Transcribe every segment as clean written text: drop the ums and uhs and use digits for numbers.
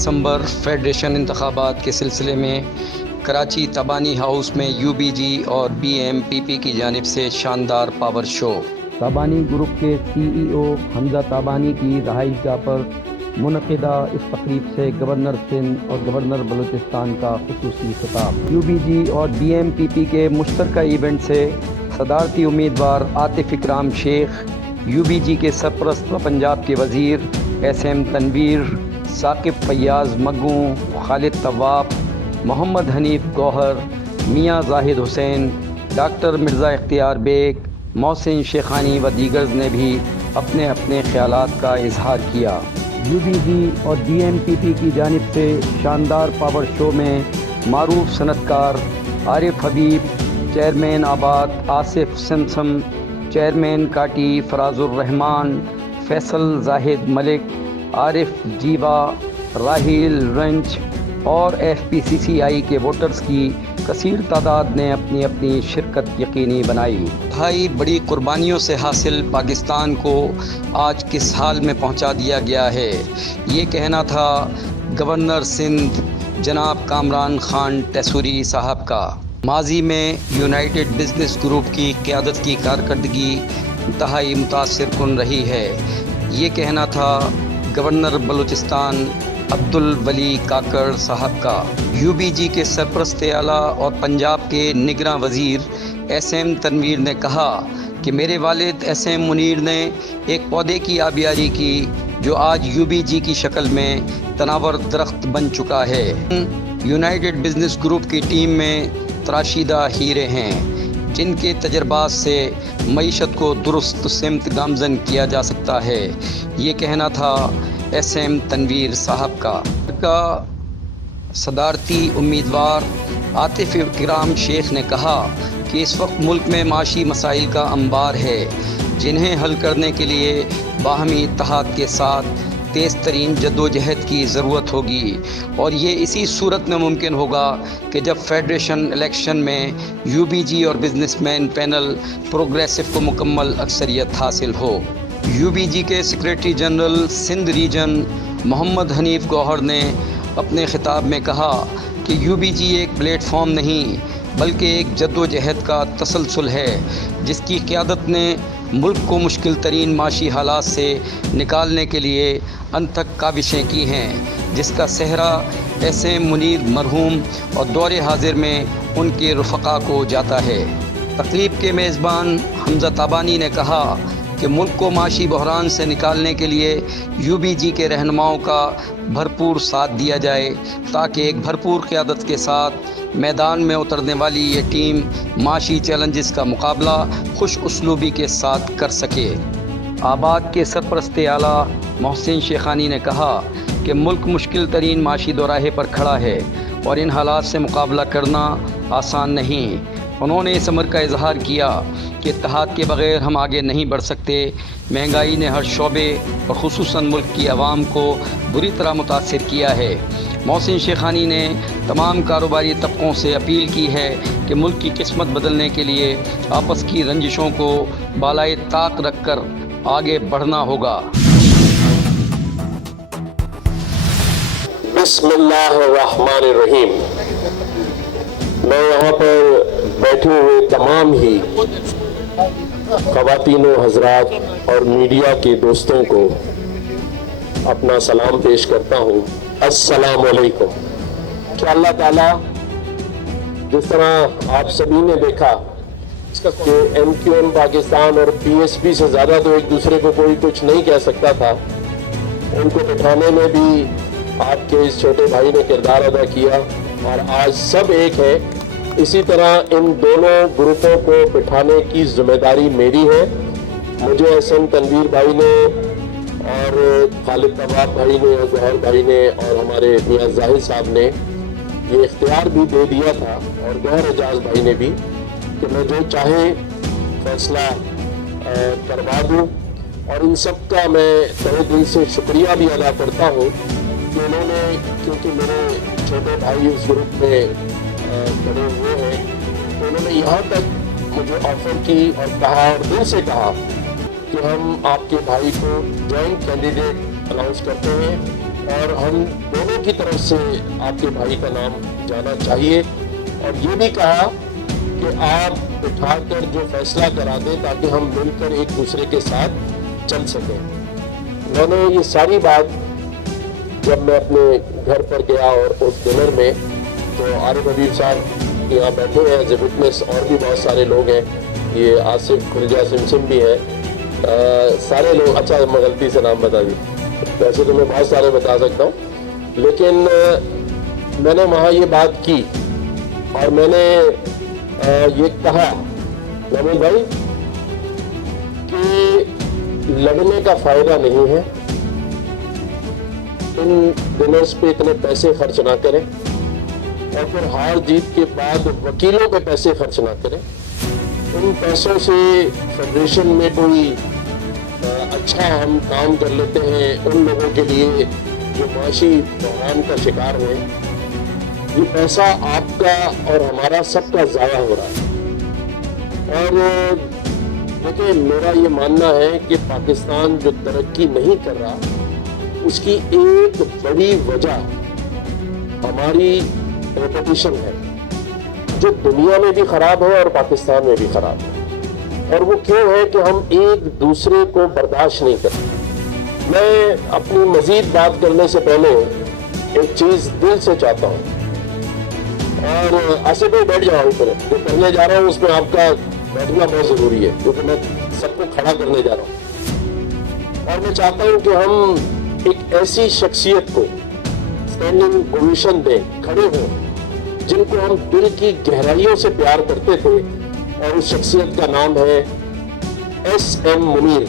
دسمبر federation انتخابات کے سلسلے میں کراچی تابانی ہاؤس میں UBG اور BMPP کی جانب سے شاندار پاور شو۔ تابانی گروپ کے CEO حمزہ تابانی کی رہائش گاہ پر منعقدہ اس تقریب سے گورنر سندھ اور گورنر بلوچستان کا خصوصی خطاب۔ UBG اور BMPP کے مشترکہ ایونٹ سے صدارتی امیدوار عاطف اکرام شیخ، UBG کے سرپرست و پنجاب کے وزیر SM تنویر، ثاقب فیاض مگوں، خالد طواب، محمد حنیف گوہر، میاں زاہد حسین، ڈاکٹر مرزا اختیار بیگ، محسن شیخانی و دیگرز نے بھی اپنے اپنے خیالات کا اظہار کیا۔ UBG اور BMPP کی جانب سے شاندار پاور شو میں معروف صنعت کار عارف حبیب، چیئرمین آباد آصف سمسم، چیئرمین کاٹی فراز الرحمان، فیصل زاہد ملک، عارف جیوا، راہیل رنچ اور FPCCI کے ووٹرز کی کثیر تعداد نے اپنی اپنی شرکت یقینی بنائی۔ انتہائی بڑی قربانیوں سے حاصل پاکستان کو آج کس حال میں پہنچا دیا گیا ہے، یہ کہنا تھا گورنر سندھ جناب کامران خان ٹیسوری صاحب کا۔ ماضی میں یونائٹڈ بزنس گروپ کی قیادت کی کارکردگی انتہائی متاثر کن رہی ہے، یہ کہنا تھا گورنر بلوچستان عبدالولی کاکڑ صاحب کا۔ UBG کے سرپرست اعلیٰ اور پنجاب کے نگراں وزیر SM تنویر نے کہا کہ میرے والد SM منیر نے ایک پودے کی آبیاری کی جو آج UBG کی شکل میں تناور درخت بن چکا ہے۔ یونائٹڈ بزنس گروپ کی ٹیم میں تراشیدہ ہیرے ہیں جن کے تجربات سے معیشت کو درست سمت گامزن کیا جا سکتا ہے، یہ کہنا تھا SM تنویر صاحب کا۔ صدارتی امیدوار عاطف اکرام شیخ نے کہا کہ اس وقت ملک میں معاشی مسائل کا انبار ہے جنہیں حل کرنے کے لیے باہمی اتحاد کے ساتھ تیز ترین جدوجہد کی ضرورت ہوگی، اور یہ اسی صورت میں ممکن ہوگا کہ جب فیڈریشن الیکشن میں UBG اور بزنس مین پینل پروگریسو کو مکمل اکثریت حاصل ہو۔ UBG کے سیکریٹری جنرل سندھ ریجن محمد حنیف گوہر نے اپنے خطاب میں کہا کہ UBG ایک پلیٹ فارم نہیں بلکہ ایک جدوجہد کا تسلسل ہے جس کی قیادت نے ملک کو مشکل ترین معاشی حالات سے نکالنے کے لیے انتھک کاوشیں کی ہیں، جس کا صحرا SM منیر مرحوم اور دور حاضر میں ان کے رفقا کو جاتا ہے۔ تقریب کے میزبان حمزہ تابانی نے کہا کہ ملک کو معاشی بحران سے نکالنے کے لیے UBG کے رہنماؤں کا بھرپور ساتھ دیا جائے تاکہ ایک بھرپور قیادت کے ساتھ میدان میں اترنے والی یہ ٹیم معاشی چیلنجز کا مقابلہ خوش اسلوبی کے ساتھ کر سکے۔ آباد کے سرپرست اعلیٰ محسن شیخانی نے کہا کہ ملک مشکل ترین معاشی دوراہے پر کھڑا ہے اور ان حالات سے مقابلہ کرنا آسان نہیں۔ انہوں نے اس امر کا اظہار کیا کہ اتحاد کے بغیر ہم آگے نہیں بڑھ سکتے۔ مہنگائی نے ہر شعبے اور خصوصاً ملک کی عوام کو بری طرح متاثر کیا ہے۔ محسن شیخانی نے تمام کاروباری طبقوں سے اپیل کی ہے کہ ملک کی قسمت بدلنے کے لیے آپس کی رنجشوں کو بالائے طاق رکھ کر آگے بڑھنا ہوگا۔ بسم اللہ الرحمن الرحیم۔ میں یہاں پر بیٹھے ہوئے تمام ہی خواتین و حضرات اور میڈیا کے دوستوں کو اپنا سلام پیش کرتا ہوں۔ السلام علیکم۔ کہ اللہ تعالیٰ جس طرح آپ سبھی نے دیکھا کہ MQM پاکستان اور PSP سے زیادہ تو ایک دوسرے کو کوئی کچھ نہیں کہہ سکتا تھا، ان کو بٹھانے میں بھی آپ کے اس چھوٹے بھائی نے کردار ادا کیا اور آج سب ایک ہے۔ اسی طرح ان دونوں گروپوں کو بٹھانے کی ذمہ داری میری ہے۔ مجھے SM تنویر بھائی نے اور خالد طواب بھائی نے اور گوہر بھائی نے اور ہمارے میاں زاہد صاحب نے یہ اختیار بھی دے دیا تھا، اور گوہر اعجاز بھائی نے بھی، کہ میں جو چاہے فیصلہ کروا دوں، اور ان سب کا میں تہہ دل سے شکریہ بھی ادا کرتا ہوں کہ انہوں نے، کیونکہ میرے چھوٹے بھائی اس گروپ میں کھڑے ہوئے ہیں، تو انہوں نے یہاں تک مجھے آفر کی اور کہا اور دل سے کہا کہ ہم آپ کے بھائی کو جوائنٹ کینڈیڈیٹ اناؤنس کرتے ہیں اور ہم دونوں کی طرف سے آپ کے بھائی کا نام جانا چاہیے، اور یہ بھی کہا کہ آپ اٹھا کر جو فیصلہ کرا دیں تاکہ ہم مل کر ایک دوسرے کے ساتھ چل سکیں۔ میں نے یہ ساری بات جب میں اپنے گھر پر گیا اور اس ڈنر میں، تو عارف حبیب صاحب یہاں بیٹھے ہیں ایز اے وٹنس، اور بھی بہت سارے لوگ ہیں، یہ آصف کھرجا سمسم بھی ہیں، سارے لوگ، اچھا میں غلطی سے نام بتا دی، ویسے تو میں بہت سارے بتا سکتا ہوں، لیکن میں نے وہاں یہ بات کی اور میں نے یہ کہا نمل بھائی کہ لڑنے کا فائدہ نہیں ہے، ان ڈنرز پہ اتنے پیسے خرچ نہ کریں، اور پھر ہار جیت کے بعد وکیلوں پہ پیسے خرچ نہ کریں، ان پیسوں سے فیڈریشن میں کوئی اچھا ہم کام کر لیتے ہیں ان لوگوں کے لیے جو معاشی بحران کا شکار ہیں۔ یہ پیسہ آپ کا اور ہمارا سب کا ضائع ہو رہا ہے، اور دیکھیں میرا یہ ماننا ہے کہ پاکستان جو ترقی نہیں کر رہا، اس کی ایک بڑی وجہ ہماری ریپوٹیشن ہے، جو دنیا میں بھی خراب ہے اور پاکستان میں بھی خراب ہے، اور وہ کیوں ہے کہ ہم ایک دوسرے کو برداشت نہیں کرتے۔ میں اپنی مزید بات کرنے سے پہلے ایک چیز دل سے چاہتا ہوں، اور آصف بھائی بیٹھ جاؤ، جو کرنے جا رہا ہوں اس میں آپ کا بیٹھنا بہت ضروری ہے، کیونکہ میں سب کو کھڑا کرنے جا رہا ہوں، اور میں چاہتا ہوں کہ ہم ایک ایسی شخصیت کو اسٹینڈنگ اوویشن دیں، کھڑے ہوں، جن کو ہم دل کی گہرائیوں سے پیار کرتے تھے، اور اس شخصیت کا نام ہے ایس ایم منیر۔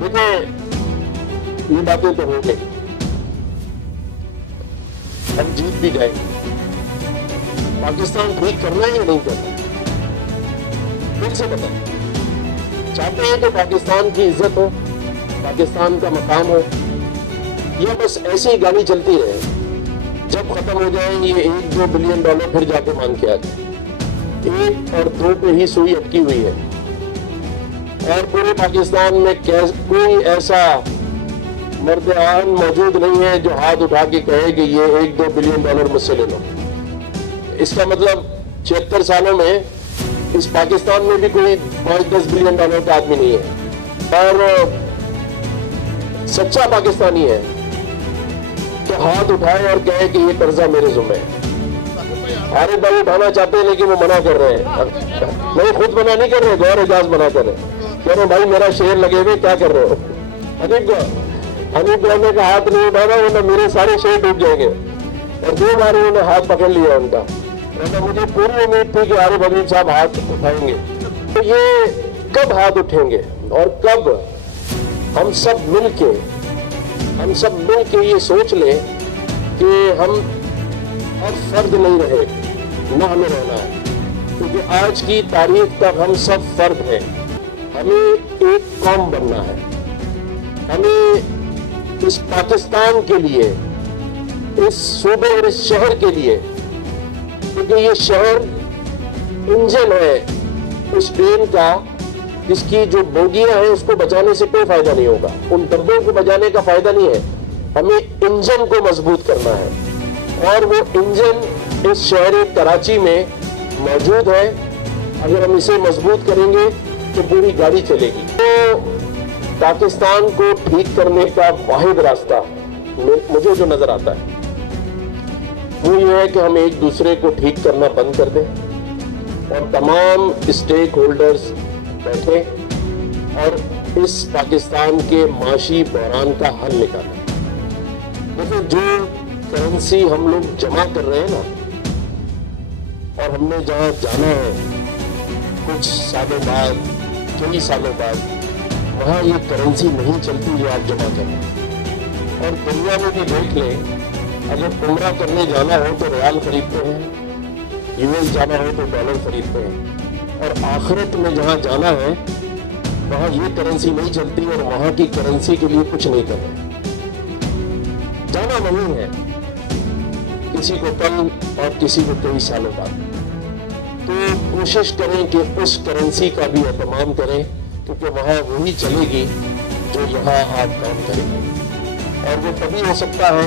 دیکھیں یہ باتیں تو ہو گئی، ہم جیت بھی جائیں گے، پاکستان ٹھیک کرنا ہے یا نہیں کرنا، دل سے بتائیں۔ چاہتے ہیں کہ پاکستان کی عزت ہو، پاکستان کا مقام ہو، یا بس ایسی ہی گاڑی چلتی رہے، جب ختم ہو جائیں یہ $1-2 بلین پھر جا کے مانگ کے آ جائے، 1 اور 2 پہ ہی سوئی اٹکی ہوئی ہے، اور پورے پاکستان میں کوئی ایسا مرد عام موجود نہیں ہے جو ہاتھ اٹھا کے کہے کہ یہ $1-2 بلین مجھ سے لے لو۔ اس کا مطلب 76 سالوں میں اس پاکستان میں بھی کوئی $5-10 بلین کا آدمی نہیں ہے، اور سچا پاکستانی ہے تو ہاتھ اٹھائے اور کہے کہ یہ قرضہ میرے ذمہ ہے۔ عارف بھائی اٹھانا چاہتے ہیں لیکن وہ منع کر رہے ہیں، نہیں خود منع نہیں کر رہے، غور اعجاز منع کر رہے ہیں، کہہ رہے بھائی میرا شعر لگے ہوئے کیا کر رہے ہو۔ حنیف نے کا ہاتھ نہیں اٹھانا ورنہ میرے سارے شعر ڈوب جائیں گے، اور 2 بار انہوں نے ہاتھ پکڑ لیا ان کا، مجھے پوری امید تھی کہ عارف حبیب صاحب ہاتھ اٹھائیں گے۔ تو یہ کب ہاتھ اٹھیں گے، اور کب ہم سب مل کے یہ سوچ لیں کہ ہم اب فرد نہیں رہے، نہ ہمیں رہنا ہے، کیونکہ آج کی تاریخ تک ہم سب فرد ہیں، ہمیں ایک قوم بننا ہے، ہمیں اس پاکستان کے لیے، اس صوبے اور اس شہر کے لیے، کیونکہ یہ شہر انجن ہے اس ٹرین کا، جس کی جو بوگیاں ہیں اس کو بچانے سے کوئی فائدہ نہیں ہوگا، ان ڈبوں کو بچانے کا فائدہ نہیں ہے، ہمیں انجن کو مضبوط کرنا ہے، اور وہ انجن اس شہر کراچی میں موجود ہے، اگر ہم اسے مضبوط کریں گے تو پوری گاڑی چلے گی۔ تو پاکستان کو ٹھیک کرنے کا واحد راستہ مجھے جو نظر آتا ہے وہ یہ ہے کہ ہم ایک دوسرے کو ٹھیک کرنا بند کر دیں، اور تمام اسٹیک ہولڈرز بیٹھیں اور اس پاکستان کے معاشی بحران کا حل نکالیں۔ دیکھیں جو کرنسی ہم لوگ جمع کر رہے ہیں نا، اور ہم نے جہاں جانا ہے کچھ سالوں بعد، کئی سالوں بعد، وہاں یہ کرنسی نہیں چلتی جو آپ جمع کر رہے ہیں۔ اور دنیا میں بھی دیکھ لیں، اگر عمرہ کرنے جانا ہو تو ریال خریدتے ہیں، US جانا ہو تو ڈالر خریدتے ہیں، اور آخرت میں جہاں جانا ہے وہاں یہ کرنسی نہیں چلتی، اور وہاں کی کرنسی کے لیے کچھ نہیں کر رہے۔ جانا نہیں ہے، کسی کو کل اور کسی کو کئی سالوں بعد، تو کوشش کریں کہ اس کرنسی کا بھی اہتمام کریں، کیونکہ وہاں وہی چلے گی جو یہاں آپ کام کریں گے، اور وہ تبھی ہو سکتا ہے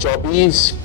24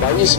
22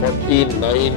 49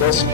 10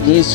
30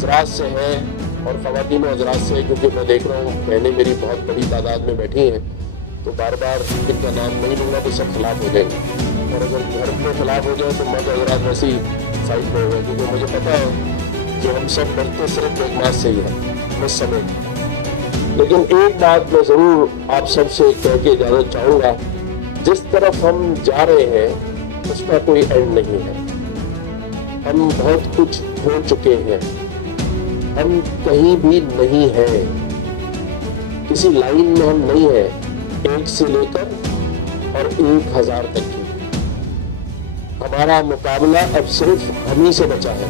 حضرات سے ہے اور خواتین و حضرات سے، کیونکہ میں دیکھ رہا ہوں بہنیں میری بہت بڑی تعداد میں بیٹھی ہیں، تو بار بار ان کا نام نہیں لوں گا تو سب خلاف ہو جائیں گے، اور اگر گھر میں خلاف ہو جائے تو مرد حضرات ویسے ہی سائڈ پہ ہو گئے، کیونکہ مجھے پتا ہے کہ ہم سب ڈرتے صرف ایک بات سے ہی ہے، بس سمجھ۔ لیکن ایک بات میں ضرور آپ سب سے کہہ کے اجازت چاہوں گا، جس طرف ہم جا رہے ہیں اس کا کوئی اینڈ نہیں ہے۔ ہم بہت کچھ ہو چکے ہیں، ہم کہیں بھی نہیں ہیں، کسی لائن میں ہم نہیں ہیں، 1 سے لے کر اور 1000 تک کی۔ ہمارا مقابلہ اب صرف ہم ہی سے بچا ہے۔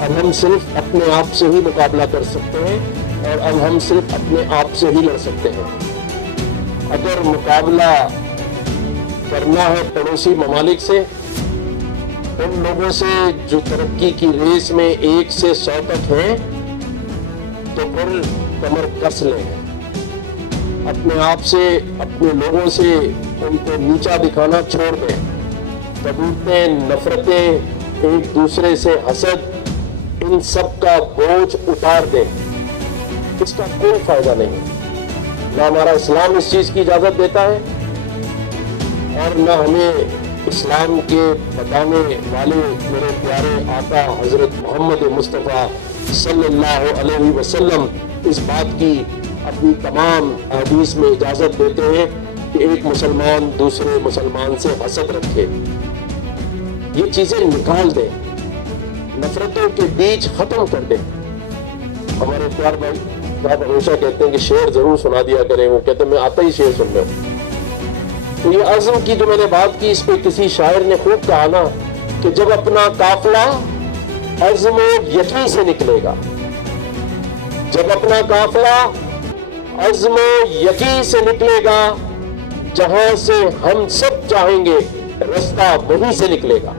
اب ہم صرف اپنے آپ سے ہی مقابلہ کر سکتے ہیں، اور اب ہم صرف اپنے آپ سے ہی لڑ سکتے ہیں۔ اگر مقابلہ کرنا ہے پڑوسی ممالک سے، ان لوگوں سے جو ترقی کی ریس میں 1 سے 100 تک ہیں، تو پھر کمر کس لیں، اپنے آپ سے، اپنے لوگوں سے ان کو نیچا دکھانا چھوڑ دیں، بغاوتیں، نفرتیں، ایک دوسرے سے حسد، ان سب کا بوجھ اتار دیں۔ اس کا کوئی فائدہ نہیں، نہ ہمارا اسلام اس چیز کی اجازت دیتا ہے، اور نہ ہمیں اسلام کے بتانے والے میرے پیارے آقا حضرت محمد مصطفیٰ صلی اللہ علیہ وسلم اس بات کی اپنی تمام احادیث میں اجازت دیتے ہیں کہ ایک مسلمان دوسرے مسلمان سے حسد رکھے۔ یہ چیزیں نکال دیں، نفرتوں کے بیج ختم کر دیں۔ ہمارے پیار بھائی صاحب ہمیشہ کہتے ہیں کہ شعر ضرور سنا دیا کریں، وہ کہتے ہیں میں آتا ہی شعر سننے ہوں۔ تو یہ عزم کی جو میں نے بات کی، اس پہ کسی شاعر نے خوب کہا نا کہ جب اپنا قافلہ عزم و یقین سے نکلے گا، جب اپنا قافلہ عزم و یقین سے نکلے گا، جہاں سے ہم سب چاہیں گے رستہ وہیں سے نکلے گا۔